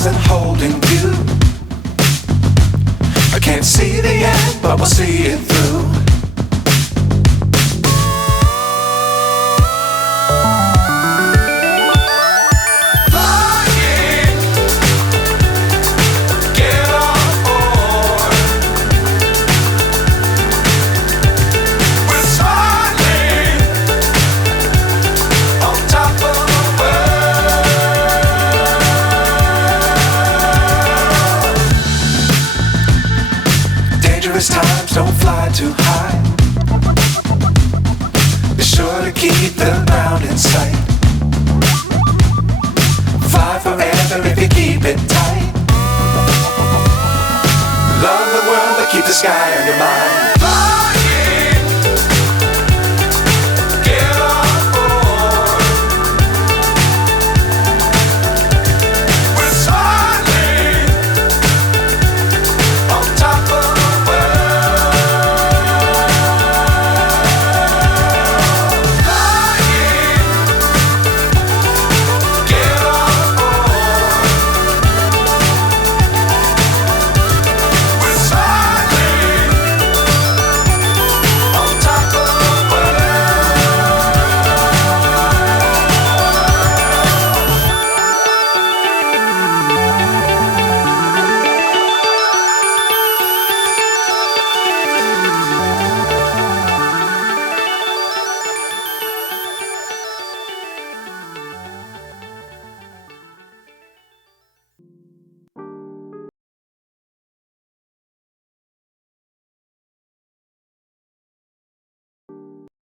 stars and holding you. I can't see the end, but we'll see it through. Times don't fly too high. Be sure to keep the ground in sight. Fly forever if you keep it tight. Love the world but keep the sky on your mind.